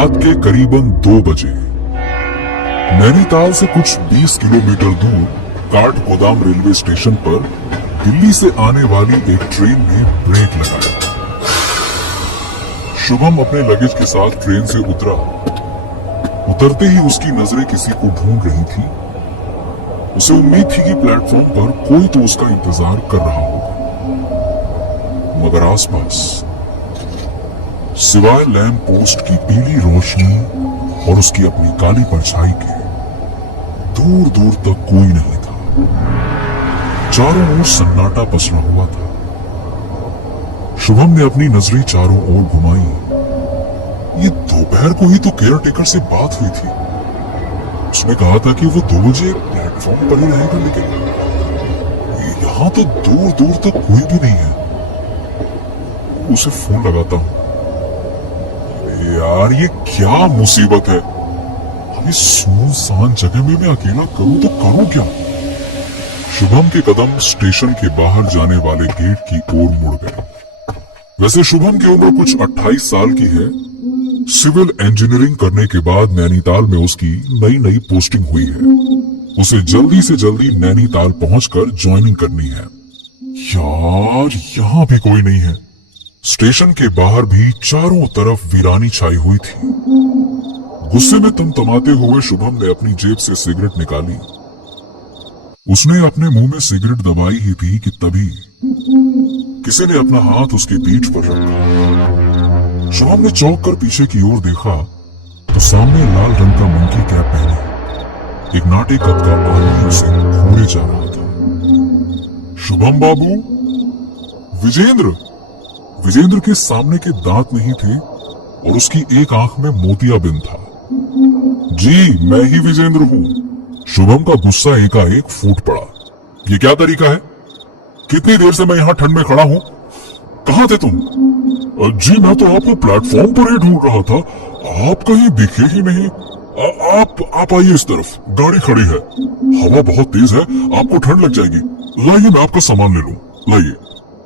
रात के करीबन 2 बजे नैनीताल से कुछ 20 किलोमीटर दूर काठगोदाम रेलवे स्टेशन पर दिल्ली से आने वाली एक ट्रेन ने ब्रेक लगाया। शुभम अपने लगेज के साथ ट्रेन से उतरा। उतरते ही उसकी नजरें किसी को ढूंढ रही थी। उसे उम्मीद थी कि प्लेटफॉर्म पर कोई तो उसका इंतजार कर रहा होगा, मगर आसपास सिवाय लैंप पोस्ट की पीली रोशनी और उसकी अपनी काली परछाई के दूर दूर तक कोई नहीं था। चारों ओर सन्नाटा पसरा हुआ था। शुभम ने अपनी नजरें चारों ओर घुमाई। ये दोपहर को ही तो केयर टेकर से बात हुई थी। उसने कहा था कि वो 2 बजे प्लेटफॉर्म पर ही रहेगा, लेकिन यहां तो दूर दूर तक कोई भी नहीं है। उसे फोन लगाता हूं। यार ये क्या मुसीबत है। इस सुनसान जगह में मैं अकेला करूं तो करूं क्या। शुभम के कदम स्टेशन के बाहर जाने वाले गेट की ओर मुड़ गए। वैसे शुभम की उम्र कुछ 28 साल की है। सिविल इंजीनियरिंग करने के बाद नैनीताल में उसकी नई पोस्टिंग हुई है। उसे जल्दी से जल्दी नैनीताल पहुंचकर ज्वाइनिंग करनी है। यार यहां भी कोई नहीं है। स्टेशन के बाहर भी चारों तरफ वीरानी छाई हुई थी। गुस्से में तमतमाते हुए शुभम ने अपनी जेब से सिगरेट निकाली। उसने अपने मुंह में सिगरेट दबाई ही थी कि तभी किसी ने अपना हाथ उसकी पीठ पर रखा। शुभम ने चौंक कर पीछे की ओर देखा तो सामने लाल रंग का मंकी कैप पहने एक नाटे कद का आदमी उसे घूरे जा रहा था। शुभम बाबू। विजेंद्र के सामने के दांत नहीं थे और उसकी एक आंख में मोतियाबिंद था। जी मैं ही विजेंद्र हूँ। शुभम का गुस्सा एकाएक फूट पड़ा। ये क्या तरीका है? कितनी देर से मैं यहाँ ठंड में खड़ा हूँ। कहाँ थे तुम? जी मैं तो आपको प्लेटफॉर्म पर ही ढूंढ रहा था, आप कहीं दिखे ही नहीं। आप आइए इस तरफ, गाड़ी खड़ी है। हवा बहुत तेज है, आपको ठंड लग जाएगी। लाइए मैं आपका सामान ले लूं। लाइए।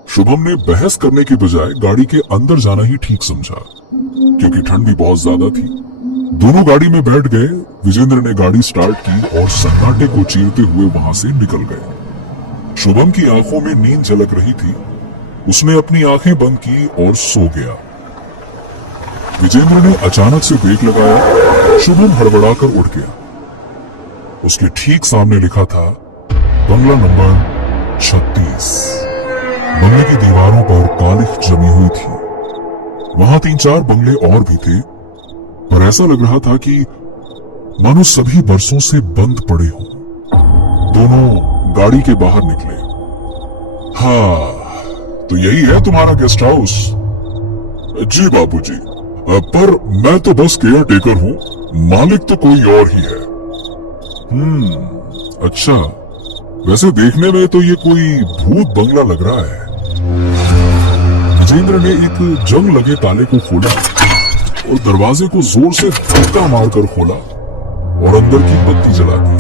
शुभम ने बहस करने की बजाय गाड़ी के अंदर जाना ही ठीक समझा, क्योंकि ठंड भी बहुत ज्यादा थी। दोनों गाड़ी में बैठ गए। विजेंद्र ने गाड़ी स्टार्ट की और सन्नाटे को चीरते हुए वहां से निकल गए। शुभम की आंखों में नींद झलक रही थी। उसने अपनी आंखें बंद की और सो गया। विजेंद्र ने अचानक से ब्रेक लगाया। शुभम हड़बड़ाकर उठ गया। उसके ठीक सामने लिखा था बंगला नंबर 36। बंगले की दीवारों पर कालिख जमी हुई थी। वहां 3-4 बंगले और भी थे, पर ऐसा लग रहा था कि मानो सभी बरसों से बंद पड़े हों। दोनों गाड़ी के बाहर निकले। हाँ तो यही है तुम्हारा गेस्ट हाउस? जी बाबूजी, पर मैं तो बस केयर टेकर हूँ, मालिक तो कोई और ही है। अच्छा, वैसे देखने में तो ये कोई भूत बंगला लग रहा है। विजेंद्र ने एक जंग लगे ताले को खोला और दरवाजे को जोर से धक्का मारकर खोला और अंदर की बत्ती जला दी।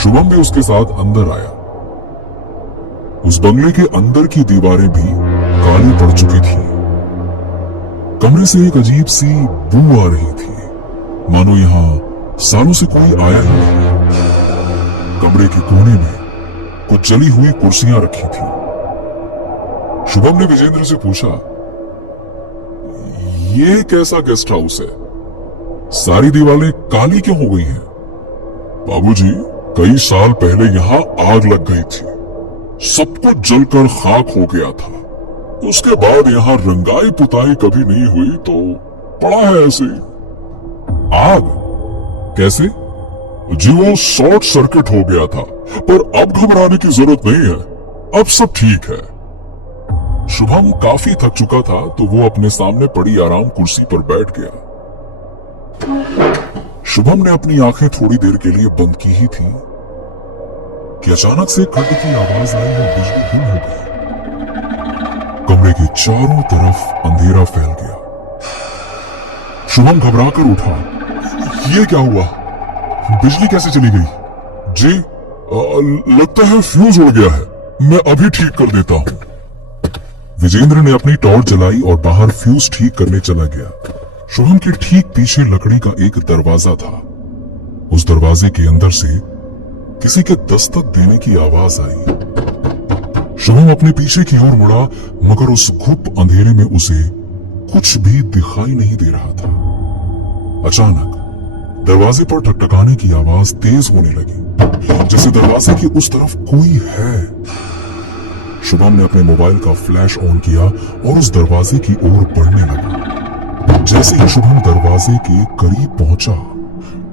शुभम भी उसके साथ अंदर आया। उस बंगले के अंदर की दीवारें भी काली पड़ चुकी थी। कमरे से एक अजीब सी बू आ रही थी, मानो यहां सालों से कोई आया ही नहीं। कमरे के कोने में कुछ जली हुई कुर्सियां रखी थी। शुभम ने विजेंद्र से पूछा, ये कैसा गेस्ट हाउस है? सारी दीवारें काली क्यों हो गई हैं? बाबूजी, कई साल पहले यहां आग लग गई थी, सब कुछ जलकर खाक हो गया था। उसके बाद यहाँ रंगाई पुताई कभी नहीं हुई, तो पड़ा है ऐसे। आग? कैसे? जी वो शॉर्ट सर्किट हो गया था, पर अब घबराने की जरूरत नहीं है, अब सब ठीक है। शुभम काफी थक चुका था, तो वो अपने सामने पड़ी आराम कुर्सी पर बैठ गया। शुभम ने अपनी आंखें थोड़ी देर के लिए बंद की ही थी कि अचानक से खड़ की आवाज आई और बिजली गुल हो गई। कमरे के चारों तरफ अंधेरा फैल गया। शुभम घबराकर उठा। ये क्या हुआ? बिजली कैसे चली गई? जी लगता है फ्यूज उड़ गया है, मैं अभी ठीक कर देता हूं। विजेंद्र ने अपनी टॉर्च जलाई और बाहर फ्यूज ठीक करने चला गया। शुभम के ठीक पीछे लकड़ी का एक दरवाजा था। उस दरवाजे के अंदर से किसी के दस्तक देने की आवाज आई। शुभम अपने पीछे की ओर मुड़ा, मगर उस घुप अंधेरे में उसे कुछ भी दिखाई नहीं दे रहा था। अचानक दरवाजे पर ठकठकाने की आवाज तेज होने लगी, जैसे दरवाजे की उस तरफ कोई है। शुभम ने अपने मोबाइल का फ्लैश ऑन किया और उस दरवाजे की ओर बढ़ने लगा। जैसे ही शुभम दरवाजे के करीब पहुंचा,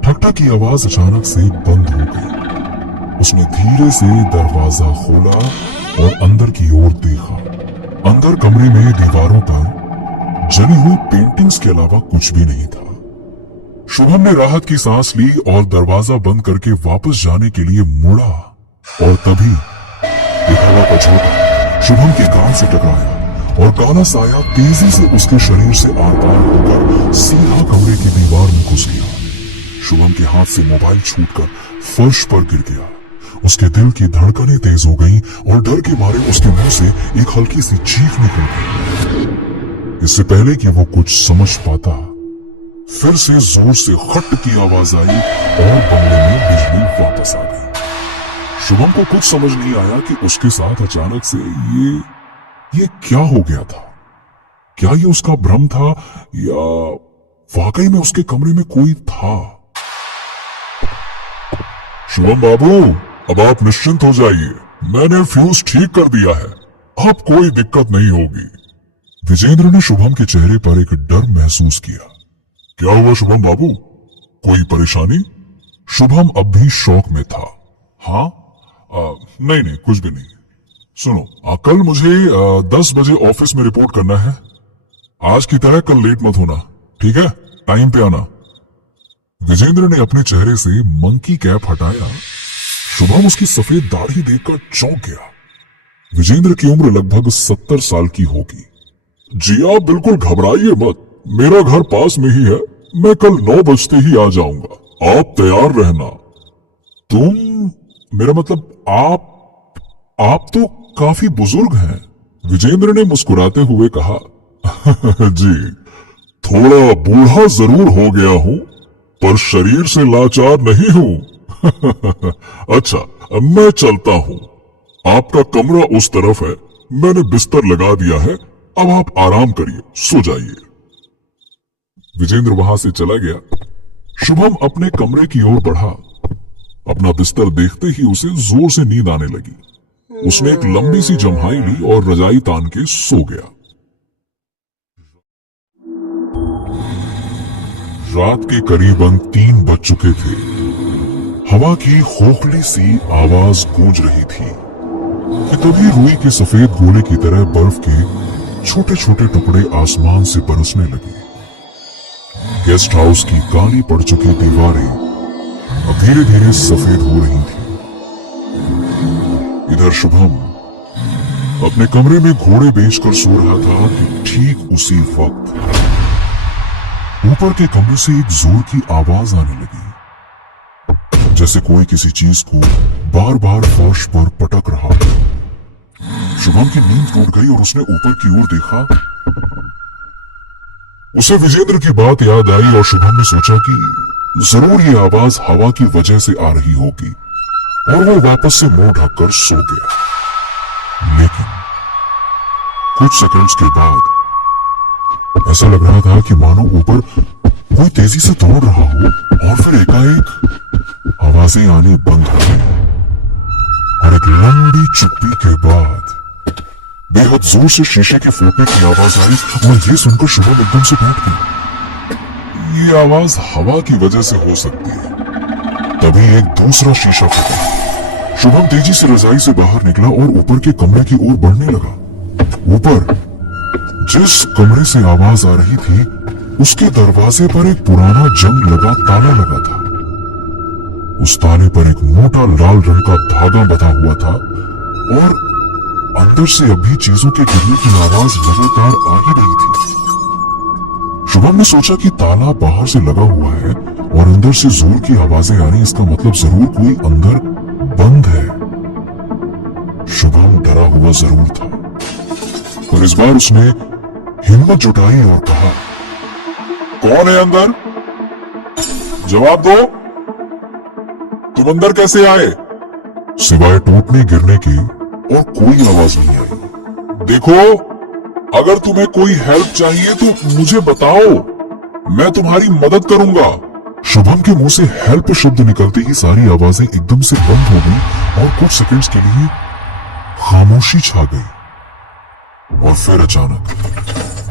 ठक-ठक की आवाज अचानक से बंद हो गई। उसने धीरे से दरवाजा खोला और अंदर की ओर देखा। अंदर कमरे में दीवारों पर जली हुई पेंटिंग्स के अलावा कुछ भी नहीं था। शुभम ने राहत की सांस ली और दरवाजा बंद करके वापस जाने के लिए मुड़ा, और तभी एक हवा का झोंका शुभम के कान से टकराया और काला साया तेजी से उसके शरीर से आर पार होकर सीधा कमरे की दीवार में घुस गया। शुभम के हाथ से मोबाइल छूटकर फर्श पर गिर गया। उसके दिल की धड़कनें तेज हो गईं और डर के मारे उसके मुंह से एक हल्की सी चीख निकल गई। इससे पहले कि वो कुछ समझ पाता, फिर से जोर से खट की आवाज आई और बंगले में बिजली वापस आ गई। शुभम को कुछ समझ नहीं आया कि उसके साथ अचानक से ये क्या हो गया था। क्या ये उसका भ्रम था या वाकई में उसके कमरे में कोई था? शुभम बाबू, अब आप निश्चिंत हो जाइए, मैंने फ्यूज ठीक कर दिया है, अब कोई दिक्कत नहीं होगी। विजेंद्र ने शुभम के चेहरे पर एक डर महसूस किया। क्या हुआ शुभम बाबू, कोई परेशानी? शुभम अब भी शौक में था। हाँ, नहीं कुछ भी नहीं। सुनो, कल मुझे 10 बजे ऑफिस में रिपोर्ट करना है। आज की तरह कल लेट मत होना, ठीक है? टाइम पे आना। विजेंद्र ने अपने चेहरे से मंकी कैप हटाया। शुभम उसकी सफेद दाढ़ी देखकर चौंक गया। विजेंद्र की उम्र लगभग 70 साल की होगी। जी आप बिल्कुल घबराइए मत, मेरा घर पास में ही है, मैं कल 9 बजते ही आ जाऊंगा, आप तैयार रहना। तुम, मेरा मतलब आप तो काफी बुजुर्ग हैं, विजेंद्र ने मुस्कुराते हुए कहा। जी, थोड़ा बूढ़ा जरूर हो गया हूं, पर शरीर से लाचार नहीं हूं। अच्छा, मैं चलता हूं, आपका कमरा उस तरफ है, मैंने बिस्तर लगा दिया है, अब आप आराम करिए, सो जाइए। विजेंद्र वहां से चला गया। शुभम अपने कमरे की ओर बढ़ा। अपना बिस्तर देखते ही उसे जोर से नींद आने लगी। उसने एक लंबी सी जम्हाई ली और रजाई तान के सो गया। रात के करीबन 3 बज चुके थे। हवा की खोखली सी आवाज गूंज रही थी कि तभी रुई के सफेद गोले की तरह बर्फ के छोटे छोटे टुकड़े आसमान से बरसने लगे। गेस्ट हाउस की काली पड़ चुकी दीवारें अब धीरे धीरे सफेद हो रही थी। इधर शुभम अपने कमरे में घोड़े बेचकर सो रहा था कि ठीक उसी वक्त ऊपर के कमरे से एक जोर की आवाज आने लगी, जैसे कोई किसी चीज को बार बार फर्श पर पटक रहा हो। शुभम की नींद टूट गई और उसने ऊपर की ओर देखा। उसे विजेंद्र की बात याद आई और शुभम ने सोचा कि जरूर ये आवाज हवा की वजह से आ रही होगी, और वो वापस से मुंह ढककर सो गया। लेकिन कुछ सेकंड्स के बाद ऐसा लग रहा था कि मानो ऊपर कोई तेजी से दौड़ रहा हो, और फिर एकाएक आवाजें आनी बंद हो गई और एक लंबी चुप्पी के बाद बेहद जोर से शीशे के फूटने की आवाज आई, और ये सुनकर शुभम एकदम से बैठ गई। ये आवाज हवा की वजह से हो सकती है। तभी एक दूसरा शीशा फटा। शुभम तेजी से रजाई से बाहर निकला और ऊपर के कमरे की ओर बढ़ने लगा। ऊपर जिस कमरे से आवाज आ रही थी, उसके दरवाजे पर एक पुराना जंग लगा ताला लगा था। उस ताले पर एक मोटा लाल रंग का धागा बंधा हुआ था और अंदर से अभी चीजों के गिरने की आवाज लगातार आ ही रही थी। शुभम ने सोचा कि ताला बाहर से लगा हुआ है और अंदर से जोर की आवाजें आ रही, इसका मतलब जरूर कोई अंदर बंद है। शुभम डरा हुआ जरूर था, पर इस बार उसने हिम्मत जुटाई और कहा, कौन है अंदर? जवाब दो। तुम अंदर कैसे आए? सिवाय टूटने गिरने की और कोई आवाज नहीं आई। देखो, अगर तुम्हें कोई हेल्प चाहिए तो मुझे बताओ, मैं तुम्हारी मदद करूंगा। शुभम के मुंह से हेल्प शब्द निकलते ही सारी आवाजें एकदम से बंद हो गई और कुछ सेकंड्स के लिए खामोशी छा गई। और फिर अचानक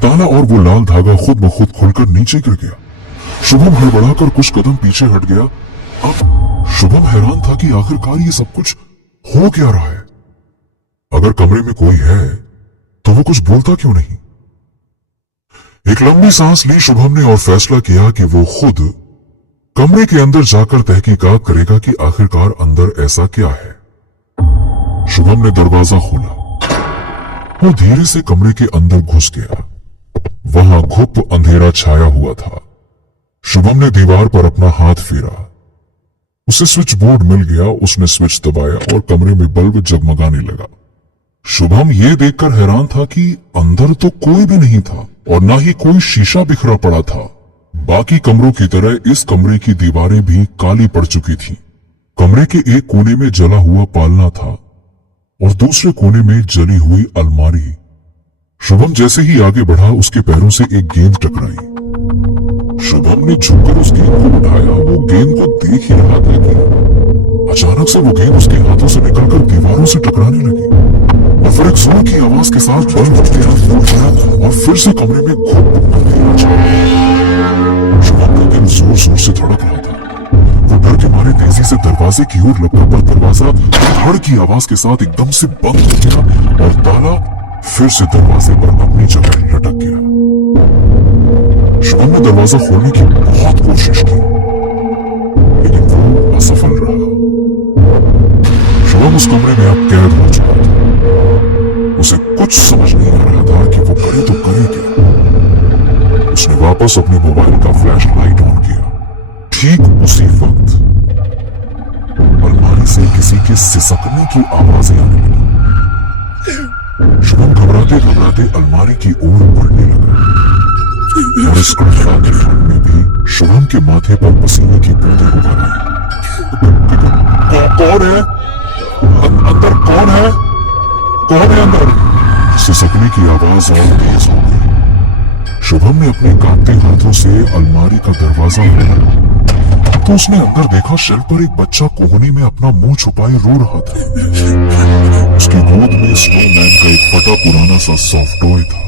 ताला और वो लाल धागा खुद ब खुद खुलकर नीचे गिर गया। शुभम हड़बड़ाकर कुछ कदम पीछे हट गया। अब शुभम हैरान था कि आखिरकार ये सब कुछ हो क्या रहा है। अगर कमरे में कोई है तो वो कुछ बोलता क्यों नहीं? एक लंबी सांस ली शुभम ने और फैसला किया कि वो खुद कमरे के अंदर जाकर तहकीकात करेगा कि आखिरकार अंदर ऐसा क्या है। शुभम ने दरवाजा खोला और धीरे से कमरे के अंदर घुस गया। वहां घुप अंधेरा छाया हुआ था। शुभम ने दीवार पर अपना हाथ फेरा। उसे स्विच बोर्ड मिल गया। उसने स्विच दबाया और कमरे में बल्ब जगमगाने लगा। शुभम ये देखकर हैरान था कि अंदर तो कोई भी नहीं था और ना ही कोई शीशा बिखरा पड़ा था। बाकी कमरों की तरह इस कमरे की दीवारें भी काली पड़ चुकी थीं। कमरे के एक कोने में जला हुआ पालना था और दूसरे कोने में जली हुई अलमारी। शुभम जैसे ही आगे बढ़ा उसके पैरों से एक गेंद टकराई। शुभम ने झुककर उस गेंद को उठाया। वो गेंद को देख ही रहा था कि अचानक से वो गेंद उसके हाथों से निकलकर दीवारों से टकराने लगी और फिर एक जोर की आवाज के साथ बल्ब उसके हाथ फूट गया और फिर से कमरे में घुप अंधेरा छा गया। शुभम का दिल जोर जोर से धड़क रहा था। वो डर के मारे तेजी से दरवाजे की ओर लपका पर दरवाजा धड़ की आवाज के साथ एकदम से बंद हो गया और ताला फिर से दरवाजे पर अपनी जगह लटक गया। शुभम ने दरवाजा खोलने की बहुत कोशिश की लेकिन वो असफल रहा। शुभम उस कमरे में अब कैद हो चुका था। उसे कुछ समझ नहीं आ रहा था कि वो करे तो करे क्या। उसने वापस अपने मोबाइल का फ्लैश लाइट ऑन किया। ठीक उसी वक्त अलमारी से किसी के सिसकने की आवाजें आने लगी। शुभम घबराते घबराते अलमारी की ओर बढ़ने लगा और इस कड़कड़ाती ठंड में भी शुभम के माथे पर पसीने की बूंदें उभर आई। कौन है? अंदर कौन है? कौन है अंदर? सिसकने की आवाज और तेज हो गई। शुभम ने अपने कांपते हाथों से अलमारी का दरवाजा खोला तो उसने अंदर देखा शेल्फ पर एक बच्चा कोहनी में अपना मुंह छुपाए रो रहा था। उसकी गोद में स्नोमैन का एक फटा पुराना सा सॉफ्ट टॉय था।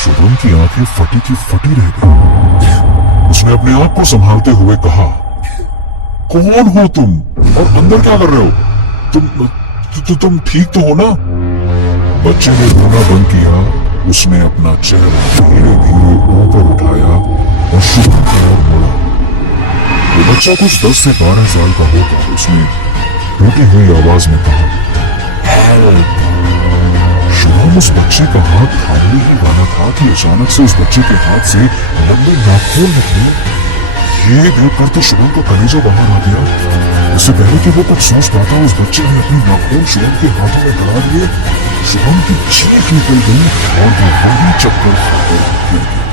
शुभम की आंखें फटी की फटी रह गई। उसने अपने आप को संभालते हुए कहा, कौन हो तुम और अंदर क्या कर रहे हो? तुम ठीक तो हो ना? बच्चे ने रोना बंद किया। उसने अपना चेहरा धीरे धीरे ऊपर उठाया और शुभम की ओर मुड़ा। वो बच्चा कुछ 10 से 12 साल का होगा। उसने टूटी हुई आवाज में कहा, हेल्प। शुभम उस बच्चे का हाथ थामने ही वाला था कि अचानक से उस बच्चे के हाथ से लंबे नाखून निकले। ये देखकर तो शुभम का कलेजा बाहर आ गया। इससे पहले कि वो कुछ सोच पाता उस बच्चे ने अपनी नाखून शुभम के हाथों में गड़ा दिए। शुभम की चीख निकल गई और वो वही चक्कर खाकर गिर गया।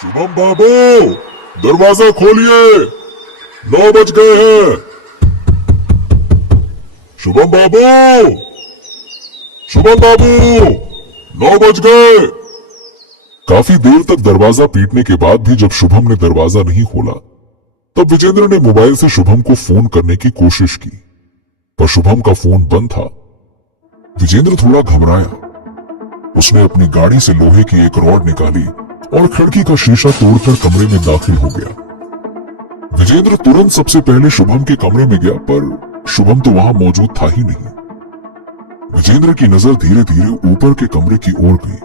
शुभम बाबू, दरवाजा खोलिए, 9 बज गए हैं। शुभम बाबू, शुभम बाबू, 9 बज गए। काफी देर तक दरवाजा पीटने के बाद भी जब शुभम ने दरवाजा नहीं खोला तब विजेंद्र ने मोबाइल से शुभम को फोन करने की कोशिश की, पर शुभम का फोन बंद था। विजेंद्र थोड़ा घबराया। उसने अपनी गाड़ी से लोहे की एक रॉड निकाली और खिड़की का शीशा तोड़कर कमरे में दाखिल हो गया। विजेंद्र तुरंत सबसे पहले शुभम के कमरे में गया, पर शुभम तो वहां मौजूद था ही नहीं। विजेंद्र की नजर धीरे धीरे ऊपर के कमरे की ओर गई।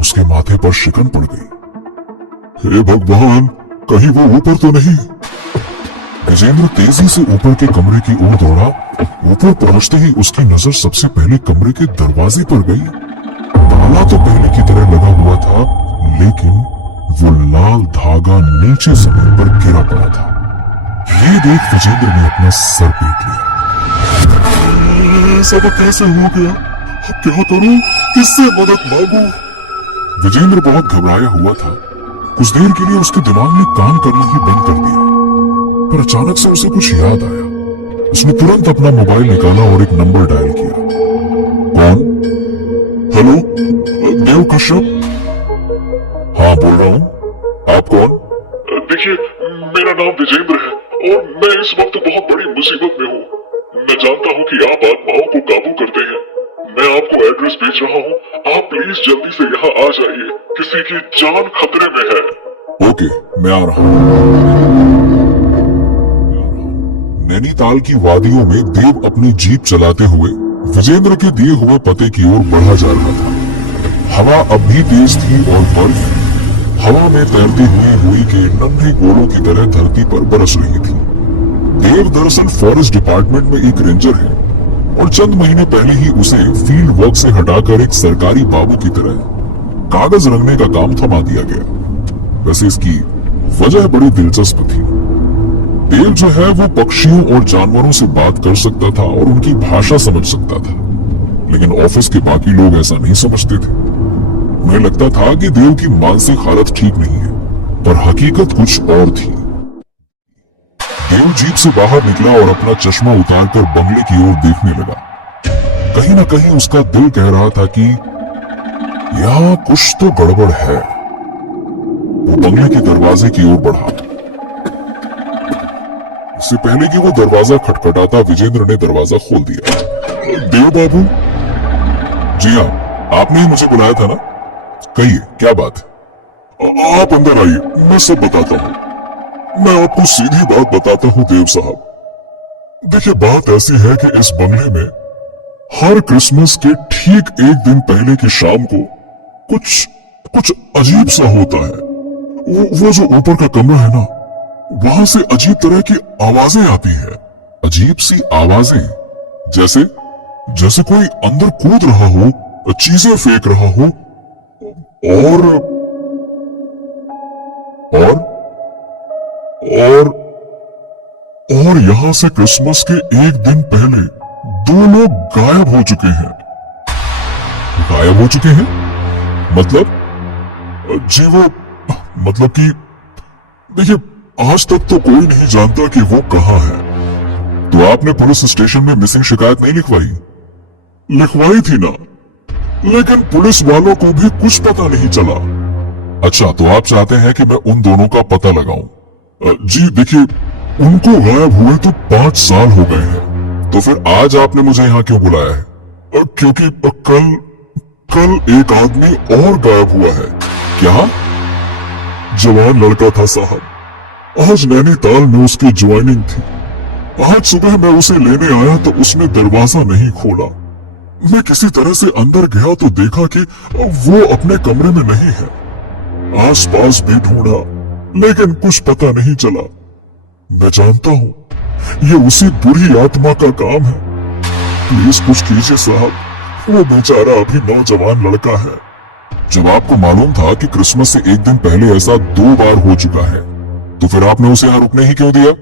उसके माथे पर शिकन पड़ गई। हे भगवान, कहीं वो ऊपर तो नहीं? विजेंद्र तेजी से ऊपर के कमरे की ओर दौड़ा। ऊपर पहुंचते ही उसकी नजर सबसे पहले कमरे के दरवाजे पर गई। ताला तो पहले की तरह लगा हुआ था, लेकिन वो लाल धागा नीचे जमीन पर गिरा पड़ा था। ये देख विजेंद्र ने अपना सर पीट लिया। सब कैसे हो गया? अब क्या करूं, किससे मदद मांगू? विजेंद्र बहुत घबराया हुआ था। कुछ देर के लिए उसके दिमाग ने काम करना ही बंद कर दिया, पर अचानक से उसे कुछ याद आया। उसने तुरंत अपना मोबाइल निकाला और एक नंबर डायल किया। कौन? हेलो, देव कश्यप? हाँ, बोल रहा हूँ। आप कौन? देखिए, मेरा नाम विजेंद्र है और मैं इस वक्त बहुत बड़ी मुसीबत में हूँ। मैं जानता हूँ कि आप आत्माओं को काबू करते हैं। मैं आपको एड्रेस भेज रहा हूँ, आप प्लीज जल्दी से यहाँ आ जाइए, किसी की जान खतरे में है। ओके, मैं आ रहा हूँ। नैनीताल की वादियों में देव अपनी जीप चलाते हुए विजेंद्र के दिए हुए पते की ओर बढ़ा जा रहा था। हवा अब भी तेज थी और बर्फ हवा में तैरती हुई रुई के नन्हे गोलों की तरह धरती पर बरस रही थी। देव दरअसल फॉरेस्ट डिपार्टमेंट में एक रेंजर है और चंद महीने पहले ही उसे फील्ड वर्क से हटाकर एक सरकारी बाबू की तरह कागज रंगने का काम थमा दिया गया। वैसे इसकी वजह बड़ी दिलचस्प थी। देव जो है वो पक्षियों और जानवरों से बात कर सकता था और उनकी भाषा समझ सकता था, लेकिन ऑफिस के बाकी लोग ऐसा नहीं समझते थे। उन्हें लगता था कि देव की मानसिक हालत ठीक नहीं है, पर हकीकत कुछ और थी। देव जीप से बाहर निकला और अपना चश्मा उतारकर बंगले की ओर देखने लगा। कहीं ना कहीं उसका दिल कह रहा था कि यहाँ कुछ तो गड़बड़ है। वो बंगले के दरवाजे की ओर बढ़ा। इससे पहले कि वो दरवाजा खटखटाता, विजेंद्र ने दरवाजा खोल दिया। देव बाबू? जी हाँ, आपने ही मुझे बुलाया था ना? कहिए, क्या बात है? आप अंदर आइए, मैं सब बताता हूँ। मैं आपको सीधी बात बताता हूँ देव साहब। देखिए, बात ऐसी है कि इस बंगले में हर क्रिसमस के ठीक एक दिन पहले की शाम को कुछ अजीब सा होता है। वो जो ऊपर का कमरा है ना, वहां से अजीब तरह की आवाजें आती है। अजीब सी आवाजें? जैसे कोई अंदर कूद रहा हो, चीजें फेंक रहा हो और यहां से क्रिसमस के एक दिन पहले 2 लोग गायब हो चुके हैं। गायब हो चुके हैं? मतलब? जी वो मतलब कि देखिए, आज तक तो कोई नहीं जानता कि वो कहाँ है। तो आपने पुलिस स्टेशन में मिसिंग शिकायत नहीं लिखवाई? लिखवाई थी ना, लेकिन पुलिस वालों को भी कुछ पता नहीं चला। अच्छा, तो आप चाहते हैं कि मैं उन दोनों का पता लगाऊं? जी देखिए, उनको गायब हुए तो 5 साल हो गए हैं। तो फिर आज आपने मुझे यहाँ क्यों बुलाया है? क्योंकि कल एक आदमी और गायब हुआ है। क्या? जवान लड़का था साहब, आज नैनीताल में उसकी ज्वाइनिंग थी। आज सुबह मैं उसे लेने आया तो उसने दरवाजा नहीं खोला। मैं किसी तरह से अंदर गया तो देखा कि वो अपने कमरे में नहीं है। आसपास भी ढूंढा, लेकिन कुछ पता नहीं चला। मैं जानता हूँ ये उसी बुरी आत्मा का काम है। प्लीज कुछ कीजिए साहब, वो बेचारा अभी नौजवान लड़का है। जब आपको मालूम था कि क्रिसमस से एक दिन पहले ऐसा 2 बार हो चुका है, तो फिर आपने उसे यहाँ रुकने ही क्यों दिया?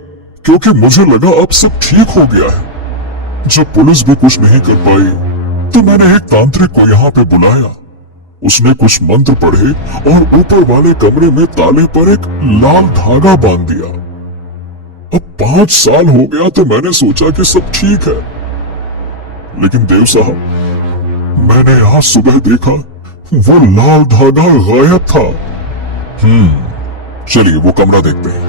क्योंकि मुझे लगा अब सब ठीक हो गया है। जब पुलिस भी कुछ नहीं कर पाई, तो मैंने एक तांत्रिक को यहाँ पे बुलाया। उसने कुछ मंत्र पढ़े और ऊपर वाले कमरे में ताले पर एक लाल धागा बांध दिया। अब 5 साल हो गया तो मैंने सोचा कि सब ठीक है, लेकिन देव साहब, मैंने यहाँ सुबह देखा वो लाल धागा गायब था। चलिए वो कमरा देखते हैं।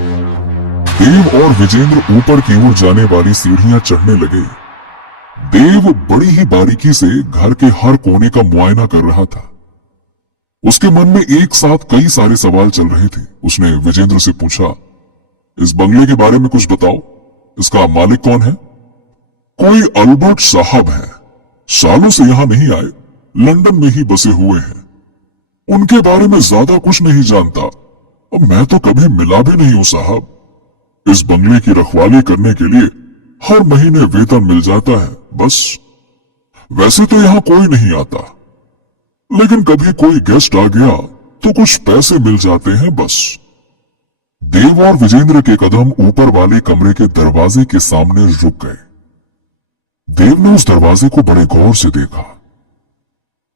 देव और विजेंद्र ऊपर की ओर जाने वाली सीढ़ियां चढ़ने लगे। देव बड़ी ही बारीकी से घर के हर कोने का मुआयना कर रहा था। उसके मन में एक साथ कई सारे सवाल चल रहे थे। उसने विजेंद्र से पूछा, इस बंगले के बारे में कुछ बताओ, इसका मालिक कौन है? कोई अल्बर्ट साहब है, सालों से यहाँ नहीं आए, लंदन में ही बसे हुए हैं। उनके बारे में ज्यादा कुछ नहीं जानता। अब मैं तो कभी मिला भी नहीं हूं साहब। इस बंगले की रखवाली करने के लिए हर महीने वेतन मिल जाता है, बस। वैसे तो यहाँ कोई नहीं आता, लेकिन कभी कोई गेस्ट आ गया तो कुछ पैसे मिल जाते हैं, बस। देव और विजेंद्र के कदम ऊपर वाले कमरे के दरवाजे के सामने रुक गए। देव ने उस दरवाजे को बड़े गौर से देखा।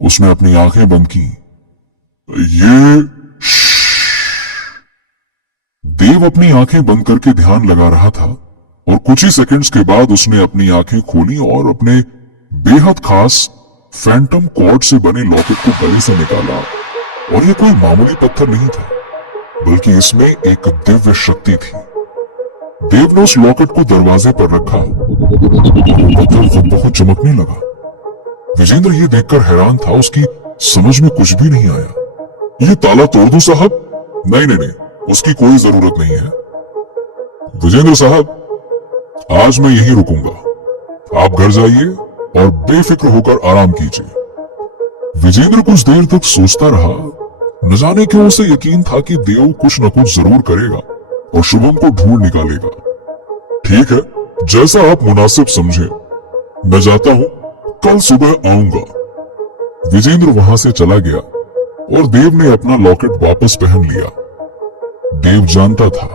उसने अपनी आंखें बंद की। ये देव अपनी आंखें बंद करके ध्यान लगा रहा था और कुछ ही सेकंड्स के बाद उसने अपनी आंखें खोली और अपने बेहद खास फैंटम कॉर्ड से बने लॉकेट को गले से निकाला। और ये कोई मामूली पत्थर नहीं था, बल्कि इसमें एक दिव्य शक्ति थी। देव ने उस लॉकेट को दरवाजे पर रखा और पत्थर खुद बहुत चमकने लगा। विजेंद्र ये देखकर हैरान था, उसकी समझ में कुछ भी नहीं आया। ये ताला तोड़ दूं साहब? नहीं नहीं नहीं, उसकी कोई जरूरत नहीं है। विजेंद्र साहब, आज मैं यहीं रुकूंगा। आप घर जाइए और बेफिक्र होकर आराम कीजिए। विजेंद्र कुछ देर तक सोचता रहा। न जाने क्यों उसे यकीन था कि देव कुछ न कुछ जरूर करेगा और शुभम को ढूंढ निकालेगा। ठीक है, जैसा आप मुनासिब समझे। मैं जाता हूं, कल सुबह आऊंगा। विजेंद्र वहां से चला गया और देव ने अपना लॉकेट वापस पहन लिया। देव जानता था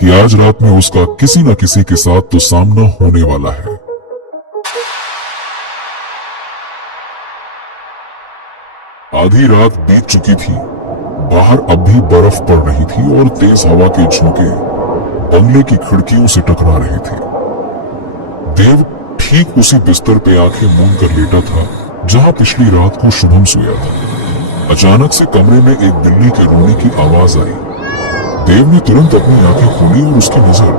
कि आज रात में उसका किसी न किसी के साथ तो सामना होने वाला है। आधी रात बीत चुकी थी। बाहर अब भी बर्फ पड़ रही थी और तेज हवा के झोंके बंगले की खिड़कियों से टकरा रहे थे। देव ठीक उसी बिस्तर पे आंखें मूंद कर लेटा था जहां पिछली रात को शुभम सोया था। अचानक से कमरे में एक बिल्ली के रोने की आवाज आई। देव ने तुरंत अपनी आंखें खोली और उसकी नजर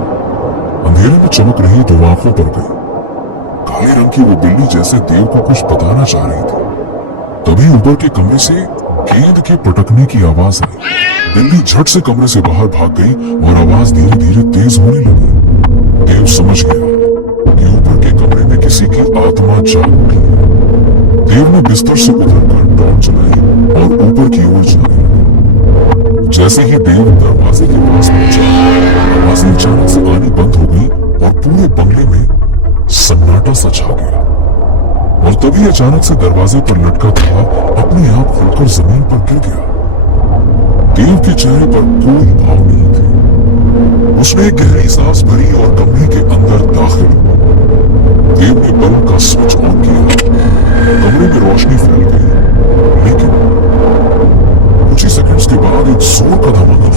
अंधेरे में चमक रही दो आंखों पर गई। काले रंग की वो बिल्ली जैसे देव को कुछ बताना चाह रही थी। तभी ऊपर के कमरे से गेंद के पटकने की आवाज आई। बिल्ली झट से कमरे से बाहर भाग गई और आवाज धीरे धीरे तेज होने लगी। देव समझ गया कि ऊपर के कमरे में किसी की आत्मा जाग उठी है। देव ने बिस्तर से उतरकर टॉर्च चलाई और ऊपर की ओर जाने लगा। जैसे ही देव दरवाजे के पास पहुंचा, आवाजें अचानक से आनी बंद हो गई और पूरे बंगले में सन्नाटा सा छा गया। और तभी अचानक से दरवाजे पर लटका था अपने आप खुलकर जमीन पर गिर गया। देव के चेहरे पर कोई भाव नहीं थे। उसने एक गहरी सांस भरी और कमरे के अंदर दाखिल हुआ। देव ने बल्ब का स्विच ऑन किया। कमरे में रोशनी फैल गई, लेकिन कुछ ही सेकंड्स के बाद एक जोर का धमाका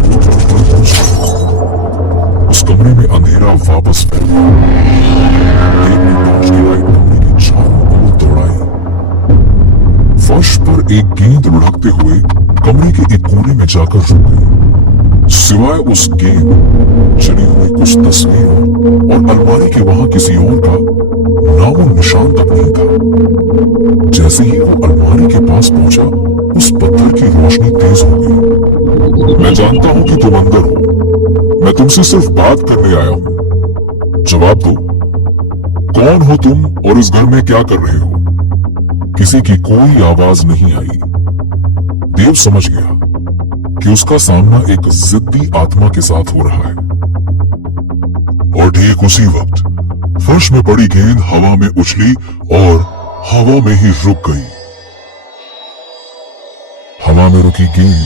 उस कमरे में अंधेरा वापस फैल गया। देव ने टॉर्च की लाइट कमरे के चारों ओर दौड़ाई। फर्श पर एक गेंद लुढ़कते हुए कमरे के एक कोने में जाकर रुक गई। सिवाय उस गेंद चढ़ी हुई कुछ तस्वीरों और अलमारी के वहां किसी और का नामो निशान तक नहीं था। जैसे ही वो अलमारी के पास पहुंचा, उस पत्थर की रोशनी तेज हो गई। मैं जानता हूं कि तुम अंदर हो। मैं तुमसे सिर्फ बात करने आया हूं। जवाब दो, कौन हो तुम और इस घर में क्या कर रहे हो? किसी की कोई आवाज नहीं आई। देव समझ गया कि उसका सामना एक जिद्दी आत्मा के साथ हो रहा है। और ठीक उसी वक्त फर्श में पड़ी गेंद हवा में उछली और हवा में ही रुक गई। हवा में रुकी गेंद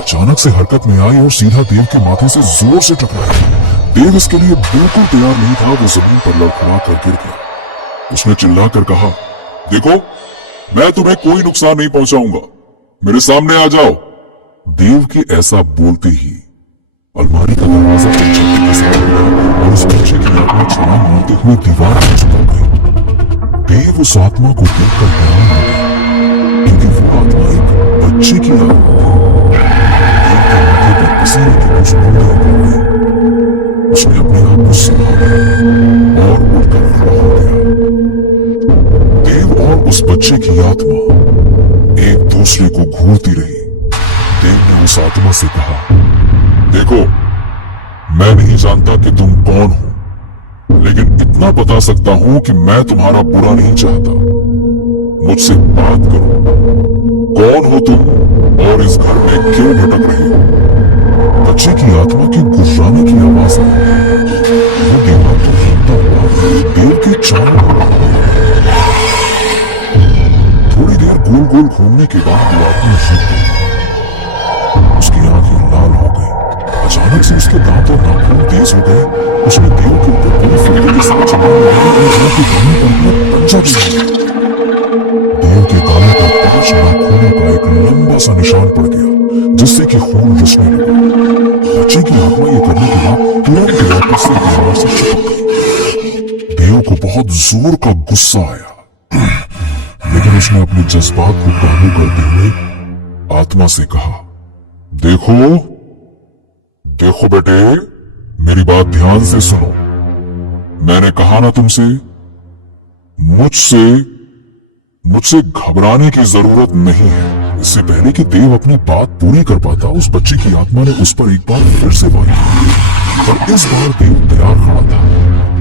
अचानक से हरकत में आई और सीधा देव के माथे से जोर से टकराई। देव इसके लिए बिल्कुल तैयार नहीं था। वो जमीन पर लड़खड़ा कर गिर गया। उसने चिल्लाकर कहा, देखो, मैं तुम्हें कोई नुकसान नहीं पहुंचाऊंगा। मेरे सामने आ जाओ। देव के ऐसा बोलते ही अलमारी का दरवाजा झटके के साथ खुला और उस बच्चे की आत्मा छलांग मारते हुए दीवार पर चिपक गई। देव उस आत्मा को देखकर हैरान हो गया, क्योंकि वो आत्मा एक बच्चे की आत्मा थी। देव के माथे पर पसीने की कुछ बूंदें पड़ गई। उसने अपने आप को संभाला और उठकर खड़ा हो गया। देव और उस बच्चे की आत्मा एक दूसरे को घूरती रही। देव ने उस आत्मा से कहा, देखो, मैं नहीं जानता कि तुम कौन हो, लेकिन इतना बता सकता हूं कि मैं तुम्हारा बुरा नहीं चाहता। मुझसे बात करो। कौन हो तुम और इस घर में क्यों भटक रहे हो? बच्चे की आत्मा की गुर्राने की आवाज आई। वो दीवार पर घूमता हुआ देव के चारों ओर थोड़ी देर गोल गोल घूमने के बाद वो आत्मा रुक गई। उसकी आंखें लाल हो गई। अचानक से उसके दांत और नाखून तेज हो गए। उसने देव के ऊपर बड़ी फुर्ती के साथ चलाने लगी और देव के कानों पर पंजा भी मारा। देव के कानों पर छोटा सा निशान पड़ गया जिससे कि खून रिसने लगा। बच्चे की आत्मा ये करने के बाद तुरंत वापस से दीवार से चिपक गई। देव को बहुत जोर का गुस्सा आया, लेकिन उसने अपने जज्बात को काबू करते हुए आत्मा से कहा, देखो देखो बेटे, मेरी बात ध्यान से सुनो। मैंने कहा ना तुमसे, मुझसे घबराने की जरूरत नहीं है। इससे पहले कि देव अपनी बात पूरी कर पाता, उस बच्चे की आत्मा ने उस पर एक बार फिर से वार किया। पर इस बार देव तैयार खड़ा था।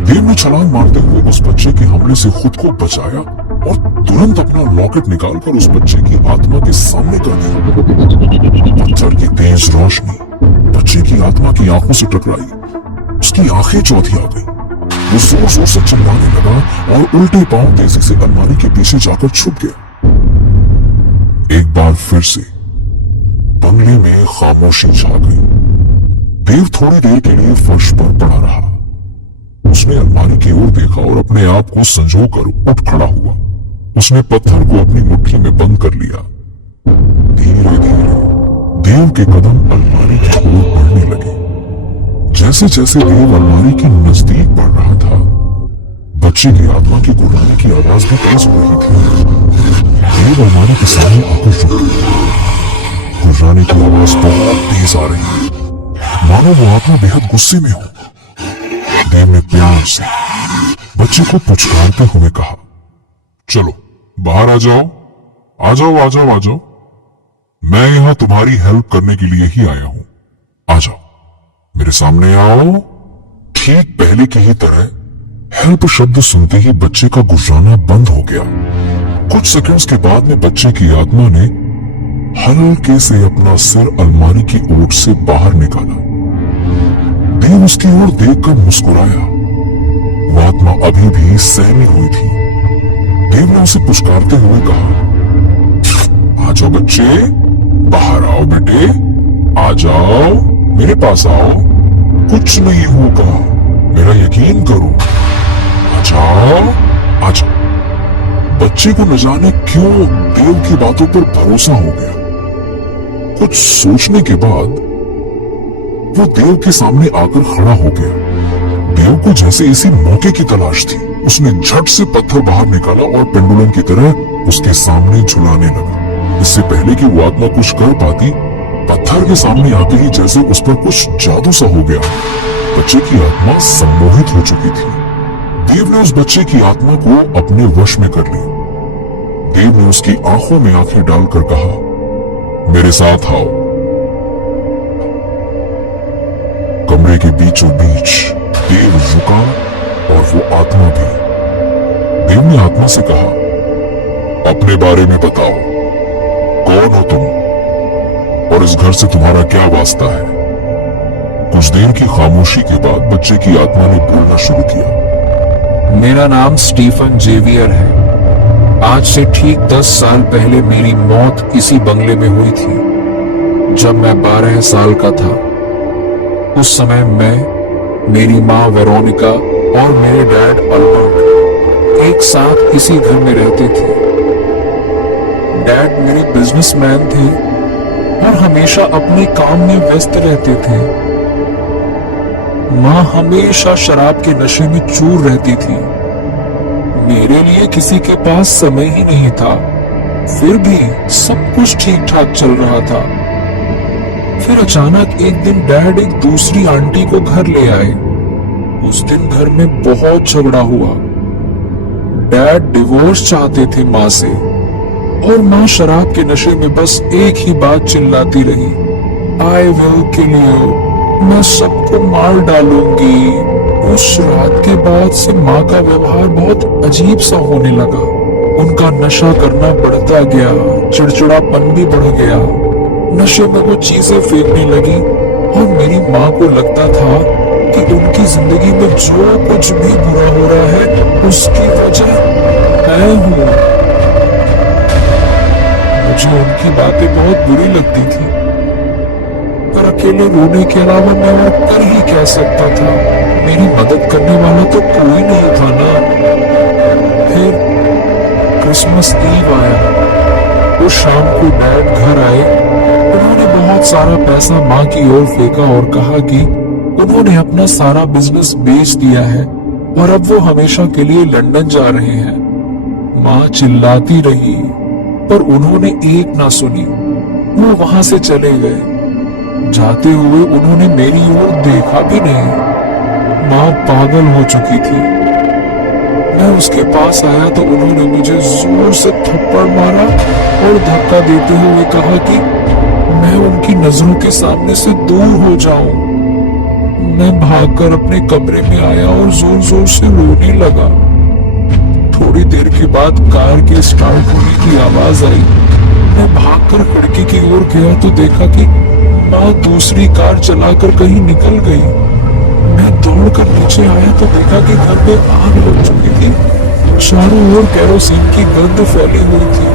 देव ने छलांग मारते हुए उस बच्चे के हमले से खुद को बचाया और तुरंत अपना लॉकेट निकालकर उस बच्चे की आत्मा के सामने कर दिया। पत्थर की तेज रोशनी बच्चे की आत्मा की आंखों से टकराई। उसकी आंखें चौधी आ गई। वो जोर जोर से चिल्लाने लगा और उल्टे पांव तेजी से अलमारी के पीछे जाकर छुप गया। एक बार फिर से बंगले में खामोशी छा गई। देव थोड़ी देर के लिए फर्श पर पड़ा रहा। उसने अलमारी की ओर देखा और अपने आप को संजो कर उठ खड़ा हुआ। उसने पत्थर को अपनी मुट्ठी में बंद कर लिया। धीरे धीरे देव के कदम अलमारी की ओर बढ़ने लगे। जैसे जैसे देव अलमारी के नजदीक बढ़ रहा था, बच्चे की आत्मा की गुर्राने की आवाज भी तेज हो रही थी। देव अलमारी के सामने आकर रुक गया। गुर्राने की आवाज बहुत तेज आ रही है, मानो वो आत्मा बेहद गुस्से में हो। देव ने प्यार से बच्चे को पुचकारते हुए कहा, चलो बाहर आ जाओ, आ जाओ, आ जाओ, आ जाओ। मैं यहां तुम्हारी हेल्प करने के लिए ही आया हूं। आ जाओ, मेरे सामने आओ। ठीक पहले की ही तरह हेल्प शब्द सुनते ही बच्चे का गुर्राना बंद हो गया। कुछ सेकंड्स के बाद में बच्चे की आत्मा ने हल्के से अपना सिर अलमारी की ओट से बाहर निकाला। देव उसकी ओर देखकर मुस्कुराया। वो आत्मा अभी भी सहमी हुई थी। देव ने उसे पुचकारते हुए कहा, आ जाओ बच्चे, बाहर आओ बेटे, आ जाओ, मेरे पास आओ, कुछ नहीं होगा, मेरा यकीन करो, आ जाओ, आ जाओ। बच्चे को न जाने क्यों देव की बातों पर भरोसा हो गया। कुछ सोचने के बाद वो देव के सामने आकर खड़ा हो गया। देव को जैसे इसी मौके की तलाश थी। उसने झट से पत्थर बाहर निकाला और पेंडुलम की तरह उसके सामने झुलाने लगा। इससे पहले कि वो आत्मा कुछ कर पाती, पत्थर के सामने आते ही जैसे उस पर कुछ जादू सा हो गया। बच्चे की आत्मा सम्मोहित हो चुकी थी। देव ने उस बच्चे की आत्मा को अपने वश में कर लिया। देव ने उसकी आंखों में आंखें डालकर कहा, मेरे साथ आओ। कमरे के बीचों बीच देव रुका और वो आत्मा भी। देव ने आत्मा से कहा, अपने बारे में बताओ, कौन हो तुम और इस घर से तुम्हारा क्या वास्ता है? कुछ देर की खामोशी के बाद बच्चे की आत्मा ने बोलना शुरू किया। मेरा नाम स्टीफन जेवियर है। आज से ठीक 10 साल पहले मेरी मौत इसी बंगले में हुई थी, जब मैं 12 साल का था। उस समय मैं, मेरी माँ वेरोनिका और मेरे डैड अल्बर्ट एक साथ इसी घर में रहते थे। डैड मेरे बिजनेसमैन थे और हमेशा अपने काम में व्यस्त रहते थे। माँ हमेशा शराब के नशे में चूर रहती थी। मेरे लिए किसी के पास समय ही नहीं था। फिर भी सब कुछ ठीक ठाक चल रहा था। फिर अचानक एक दिन डैड एक दूसरी आंटी को घर ले आए। उस दिन घर में बहुत झगड़ा हुआ। डैड डिवोर्स चाहते थे माँ से और माँ शराब के नशे में बस एक ही बात चिल्लाती रही, आई विल किल यू, मैं सबको मार डालूंगी। उस रात के बाद से माँ का व्यवहार बहुत अजीब सा होने लगा। उनका नशा करना बढ़ता गया, चिड़चिड़ापन भी बढ़ गया। नशे में वो चीजें फेंकने लगी और मेरी माँ को लगता था कि उनकी जिंदगी में जो कुछ भी बुरा हो रहा है उसकी वजह मैं हूँ। मुझे उनकी बातें बहुत बुरी लगती थी, पर अकेले रोने के अलावा मैं और कर ही क्या सकता था। मेरी मदद करने वाला तो कोई नहीं था ना। फिर क्रिसमस ईव आया। उस शाम को डैड घर आए। उन्होंने बहुत सारा पैसा माँ की ओर फेंका और कहा कि उन्होंने अपना सारा बिजनेस बेच दिया है और अब वो हमेशा के लिए लंदन जा रहे हैं। माँ चिल्लाती रही पर उन्होंने एक ना सुनी। वो वहां से चले गए। जाते हुए उन्होंने मेरी ओर देखा भी नहीं। माँ पागल हो चुकी थी। मैं उसके पास आया तो उन्होंने मुझे जोर से थप्पड़ मारा और धक्का देते हुए कहा कि मैं उनकी नजरों के सामने से दूर हो जाऊं। मैं भागकर अपने कमरे में आया और जोर जोर से रोने लगा। थोड़ी देर के बाद कार के स्टार्ट होने की आवाज आई। मैं भागकर खिड़की की ओर गया तो देखा कि माँ दूसरी कार चलाकर कहीं निकल गई। मैं दौड़कर नीचे आया तो देखा कि घर में आग लग चुकी थी। चारों ओर केरोसिन की गंध फैली हुई थी।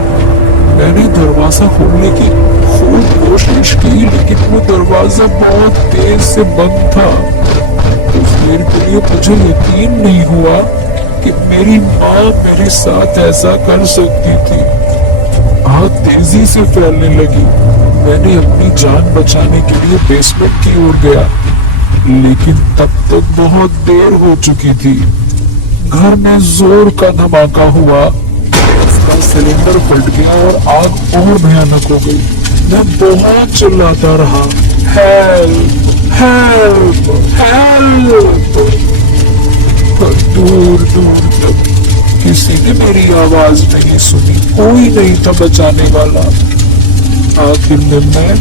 मैंने दरवाजा खोलने की खूब कोशिश की लेकिन वो दरवाजा बहुत तेज से बंद था। कुछ देर के लिए मुझे यकीन नहीं हुआ कि मेरी माँ मेरे साथ ऐसा कर सकती थी। आग तेजी से फैलने लगी। मैंने अपनी जान बचाने के लिए बेसमेंट की ओर गया लेकिन तब तक बहुत देर हो चुकी थी। घर में जोर का धमाका हुआ। उसका सिलेंडर फट गया और आग और भयानक हो गई। मैं बहुत चिल्लाता रहा, हेल्प हेल्प हेल्प। पर दूर दूर तक किसी ने मेरी आवाज नहीं सुनी। कोई नहीं था बचाने वाला। आखिर में मैं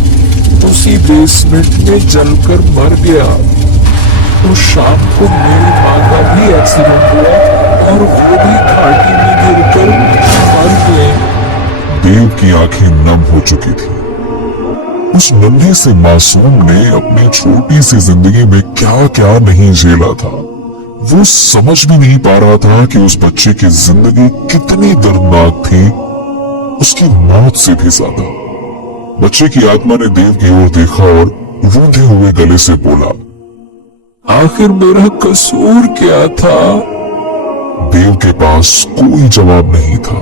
उसी बेसमेंट में जलकर मर गया। उस शाम को मेरी माँ का भी एक्सीडेंट हुआ और वो भी घाटी में गिरकर मर गए। देव की आंखें नम हो चुकी थी। उस नन्हे से मासूम ने अपनी छोटी सी जिंदगी में क्या क्या नहीं झेला था। वो समझ भी नहीं पा रहा था कि उस बच्चे की जिंदगी कितनी दर्दनाक थी, उसकी मौत से भी ज्यादा। बच्चे की आत्मा ने देव की ओर देखा और रूंधे हुए गले से बोला, आखिर मेरा कसूर क्या था? देव के पास कोई जवाब नहीं था,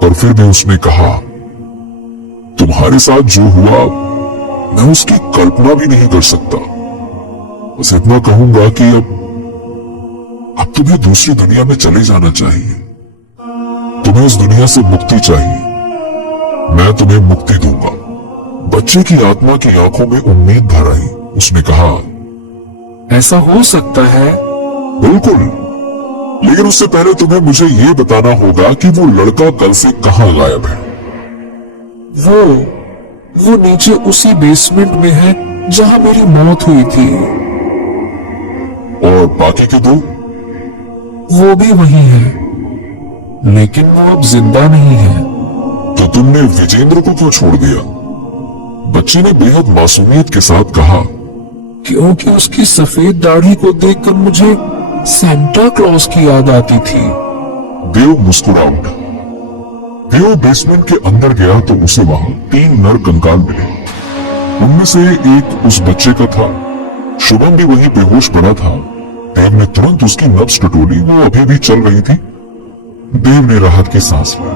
पर फिर भी उसने कहा, तुम्हारे साथ जो हुआ मैं उसकी कल्पना भी नहीं कर सकता। बस इतना कहूंगा कि अब तुम्हें दूसरी दुनिया में चले जाना चाहिए। तुम्हें इस दुनिया से मुक्ति चाहिए। मैं तुम्हें मुक्ति दूंगा। बच्चे की आत्मा की आंखों में उम्मीद भर आई। उसने कहा, ऐसा हो सकता है? बिल्कुल, लेकिन उससे पहले तुम्हें मुझे ये बताना होगा कि वो लड़का कल से कहाँ गायब है। वो नीचे उसी बेसमेंट में है जहां मेरी मौत हुई थी। और बाकी के दो? वो भी वही है, लेकिन वो अब जिंदा नहीं है। तो तुमने विजेंद्र को क्यों छोड़ दिया? बच्चे ने बेहद मासूमियत के साथ कहा, क्योंकि उसकी सफेद दाढ़ी को देखकर मुझे सेंटा क्लॉज की याद आती थी। देव मुस्कुरा उठा। देव बेसमेंट के अंदर गया तो उसे वहां 3 नर कंकाल मिले। उनमें से एक उस बच्चे का था। शुभम भी वहीं बेहोश पड़ा था। देव ने तुरंत उसकी नब्ज टटोली। वो अभी भी चल रही थी। देव ने राहत की सांस ली।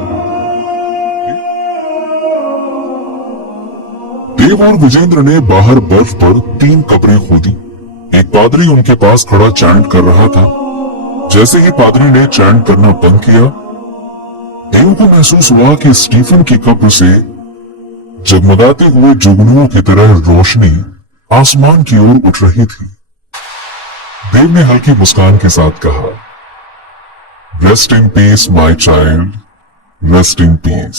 देव और विजेंद्र ने बाहर बर्फ पर 3 कब्रें खोदी। एक पादरी उनके पास खड़ा चैंट कर रहा था। जैसे ही पादरी ने चैंट करना बंद किया, देव को महसूस हुआ कि स्टीफन की कब्र से जगमगाते हुए जुगनुओं की तरह रोशनी आसमान की ओर उठ रही थी। देव ने हल्की मुस्कान के साथ कहा, rest in peace my child, rest in peace.